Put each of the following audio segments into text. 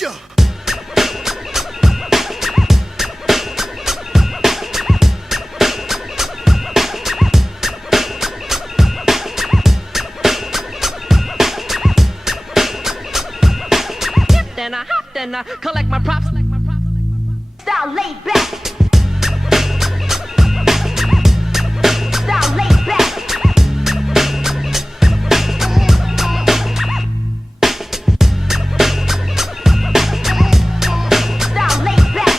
Yeah. Then I hopped and I collect my props. Style laid back. Style laid back. Style laid back.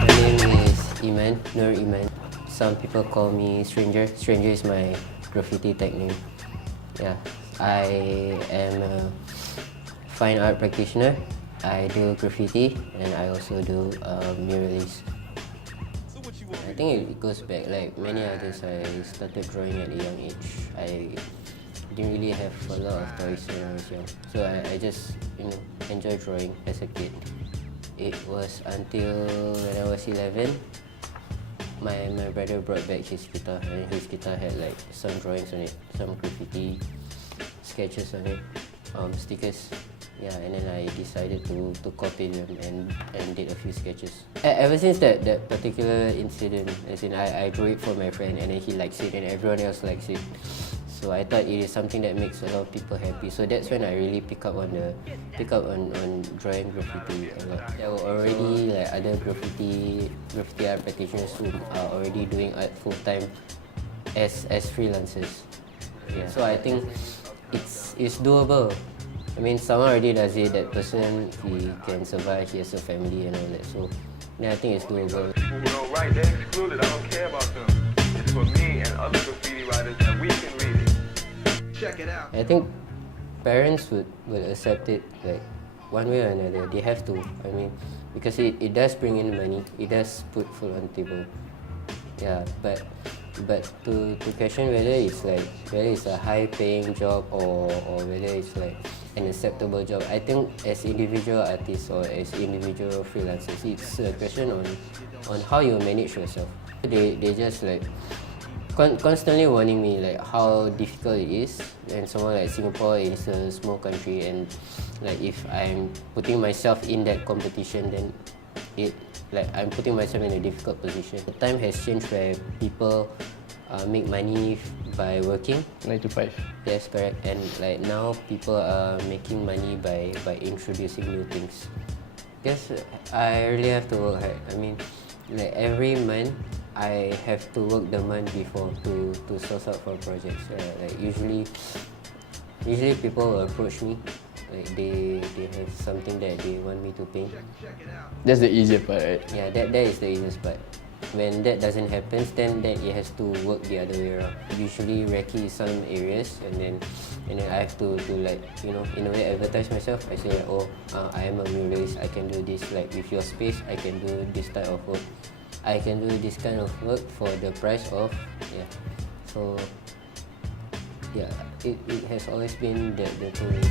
My name is Iman, Nur Iman. Some people call me Stranger. Stranger is my graffiti tag name. Yeah, I am a fine art practitioner. I do graffiti and I also do murals. I think it goes back like many others. I started drawing at a young age. I didn't really have a lot of toys when I was young, so I just enjoy drawing as a kid. It was until when I was 11, my brother brought back his guitar, and his guitar had like some drawings on it, some graffiti sketches on it, stickers. Yeah, and then I decided to copy them and did a few sketches. Ever since that particular incident, as in I drew it for my friend and then he likes it and everyone else likes it. So I thought it is something that makes a lot of people happy. So that's when I really pick up on drawing graffiti a lot. There were already like other graffiti art practitioners who are already doing art full time as freelancers. Yeah. So I think it's doable. I mean, someone already does it. That person, he can survive. He has a family and all that. So yeah, I think it's doable. People who don't write, they're excluded. I don't care about them. It's for me and other graffiti writers that we can read it. Check it out. I think parents would accept it like one way or another. They have to. I mean, because it does bring in money. It does put food on the table. Yeah, but to question whether it's a high paying job or whether it's like an acceptable job, I think as individual artists or as individual freelancers, it's a question on how you manage yourself. They just like constantly warning me like how difficult it is, and someone like Singapore is a small country, and like if I'm putting myself in that competition, then I'm putting myself in a difficult position. The time has changed where people make money by working 9 to 5. Yes, correct. And like now people are making money by introducing new things. Because I really have to work hard. I mean, like every month I have to work the month before to source out for projects. Like usually people will approach me. Like they have something that they want me to paint. That's the easier part, right? Yeah, that is the easiest part. When that doesn't happen, then it has to work the other way around. Usually recce some areas, and then I have to like in a way advertise myself. I say like, I am a muralist. I can do this. Like with your space, I can do this type of work. I can do this kind of work for the price of So yeah, it has always been the two ways.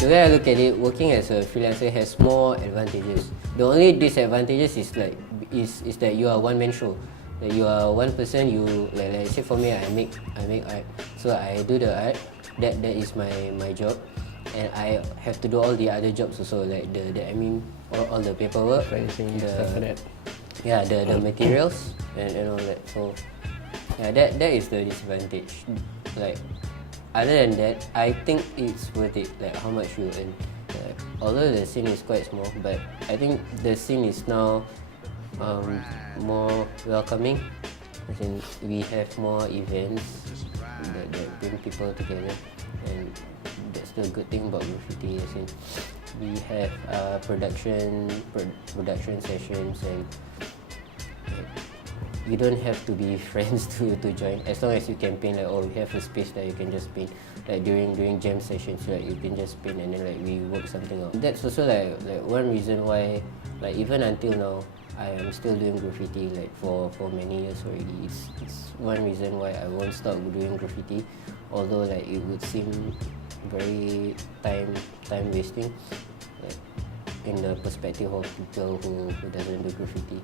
The way I look at it, working as a freelancer has more advantages. The only disadvantages is that you are one man show. Like you are one person. You like say for me, I make art. So I do the art. That is my job, and I have to do all the other jobs also, like the admin, all the paperwork, Pricing, stuff like that. Yeah, the materials and all that. So yeah, that is the disadvantage. Like other than that, I think it's worth it. Like how much you earn. Although the scene is quite small, but I think the scene is now more welcoming. As in, we have more events that bring people together, and that's the good thing about graffiti. As in, we have production sessions, and you don't have to be friends to join. As long as you can paint, like we have a space that you can just paint. Like during jam sessions, like you can just paint and then like we work something out. That's also like one reason why, like even until now, I am still doing graffiti like for many years already. It's one reason why I won't stop doing graffiti, although like it would seem very time wasting, like in the perspective of people who doesn't do graffiti.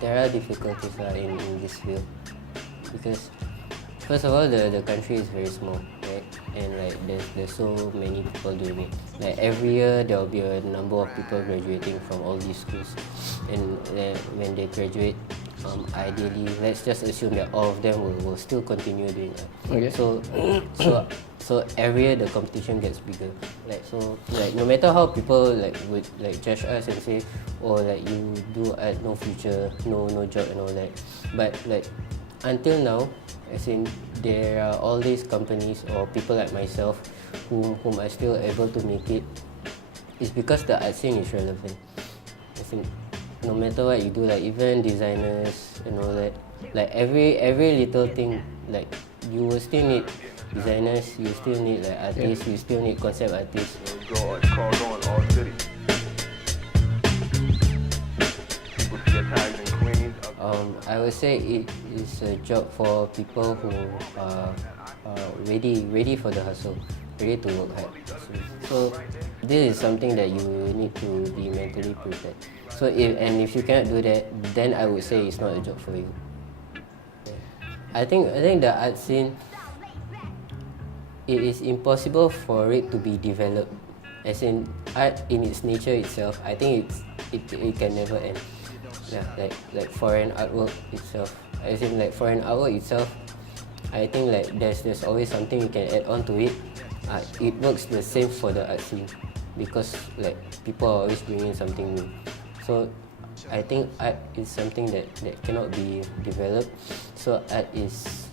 There are difficulties in this field because first of all, the country is very small, right? and like there's so many people doing it. Like every year there will be a number of people graduating from all these schools, and when they graduate, ideally, let's just assume that all of them will still continue doing it. Okay. So every year the competition gets bigger. Like no matter how people would judge us and say, oh, like you do art, no future, no job and all that. But like until now, as in there are all these companies or people like myself whom are still able to make it. It's because the art scene is relevant. As in, no matter what you do, like even designers and all that, like every little thing, like you will still need designers, you still need like artists, you still need concept artists. It's called going all city. People see your tags in Queens. I would say it is a job for people who are ready for the hustle, ready to work hard. So this is something that you need to be mentally prepared. So if you cannot do that, then I would say it's not a job for you. I think the art scene, it is impossible for it to be developed. As in art in its nature itself, I think it can never end. Yeah, like for an artwork itself. As in like for an artwork itself, I think like there's always something you can add on to it. It works the same for the art scene because like people are always bringing something new. So I think art is something that cannot be developed. So art is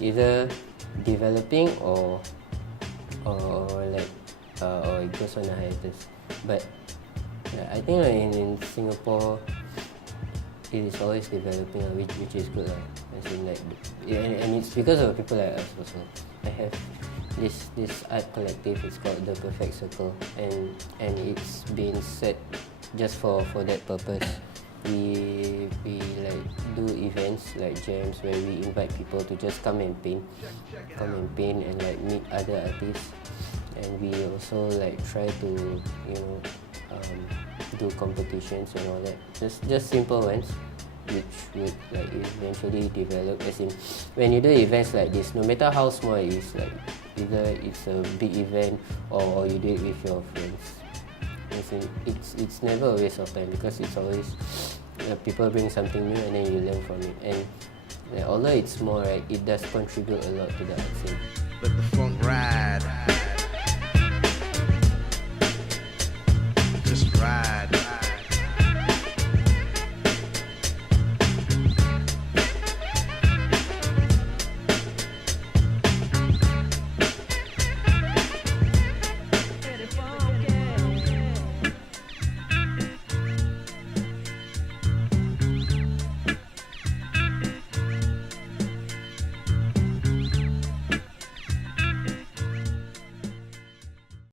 either developing or it goes on a hiatus. But I think like in Singapore, it is always developing, which is good. As in like, and it's because of people like us also. I have this art collective. It's called The Perfect Circle, and it's been set just for that purpose. We like do events like jams where we invite people to just come and paint and like meet other artists, and we also like try to do competitions and all that. Just simple ones, which would like eventually develop. As in, when you do events like this, no matter how small it is, like either it's a big event or you do it with your friends. As in, it's never a waste of time because it's always people bring something new and then you learn from it. And although it's small, right, it does contribute a lot to the art scene. Let the funk ride.